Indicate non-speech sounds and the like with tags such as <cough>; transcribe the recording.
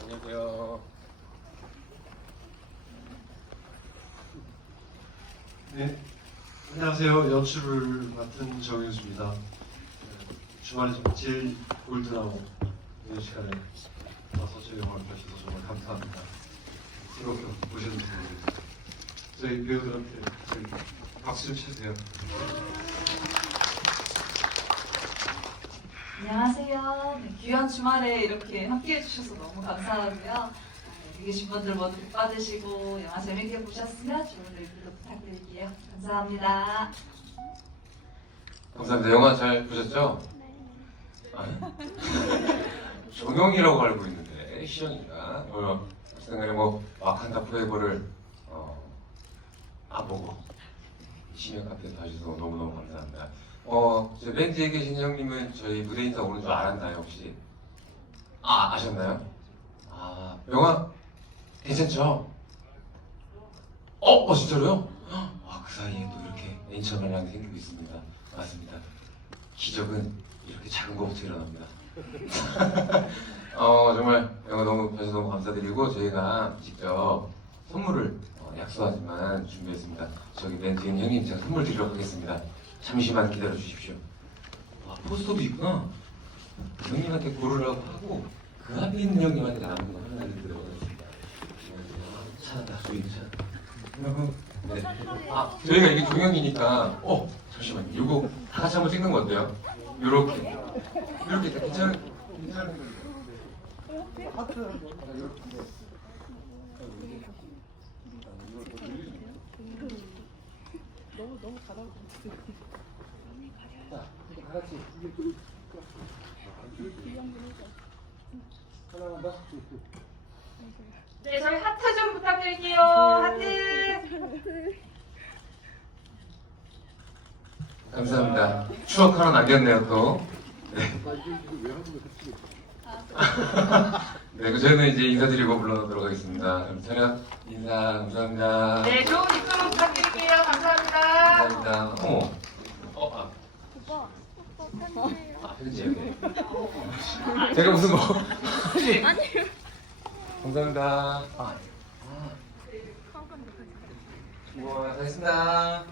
안녕하세요. 네, 안녕하세요. 연출을 맡은 정윤수입니다. 네, 주말에 좀 제일 골드나고 이 시간에 와서 저희 영화를 봐주셔서 정말 감사합니다. 즐겁게 보셨는지 모르겠어요. 저희 배우들한테 저희 박수 좀 쳐주세요. 안녕하세요. 네, 귀한 주말에 이렇게 함께 해주셔서 너무 감사하고요. 아, 여기 계신 분들 모두 복 받으시고 영화 재밌게 보셨으면 좋은 리뷰도 부탁드릴게요. 감사합니다. 감사합니다. 영화 잘 보셨죠? 아, 정영이라고 <laughs> 알고 있는데 시영이가 어, 간에 뭐 와칸다 포에버를 어, 안 보고 심야 카페에 봐주셔서 너무너무 감사합니다. 어, 저맨 뒤에 계신 형님은 저희 무대 인사 오는 줄 알았나요 혹시? 아 아셨나요? 아 영화 괜찮죠? 어, 어 진짜로요? 아, 그 사이에 또 이렇게 인천만량이 생기고 있습니다. 맞습니다. 기적은 이렇게 작은 것부터 일어납니다. <laughs> 어, 정말 영화 너무 봐주셔서 너무 감사드리고 저희가 직접 선물을 어, 약속하지만 준비했습니다. 저기 맨 뒤에 형님 제가 선물 드리도록 하겠습니다. 잠시만 기다려 주십시오. 아, 포스터도 있구나. 형님한테 고르라고 하고 그 앞에 있는 형님한테 남은 거 하나를 들어가겠습니다. 찾았다, 주인 찾았다. 네. 아, 저희가 이게 종영이니까, 어, 잠시만요. 이거 다 같이 한번 찍는 거 어때요? 요렇게. 요렇게 괜찮은, 괜찮은 거. 자, 이거 다 같이. 하나만 더. 네, 저희 하트 좀 부탁드릴게요. 하트. 감사합니다. 추억 하나 남겼네요, 또. 네. 네, 그 저희는 이제 인사드리고 물러나도록 하겠습니다. 그럼 차렷 인사 감사합니다. 네, 좋은 입소문. 감사합니다. 감사합니다. 어머. 어, 아, 오빠. 아. 네. 제가 무슨 뭐. 아니요. 감사합니다. 아. 아. 수고하셨습니다.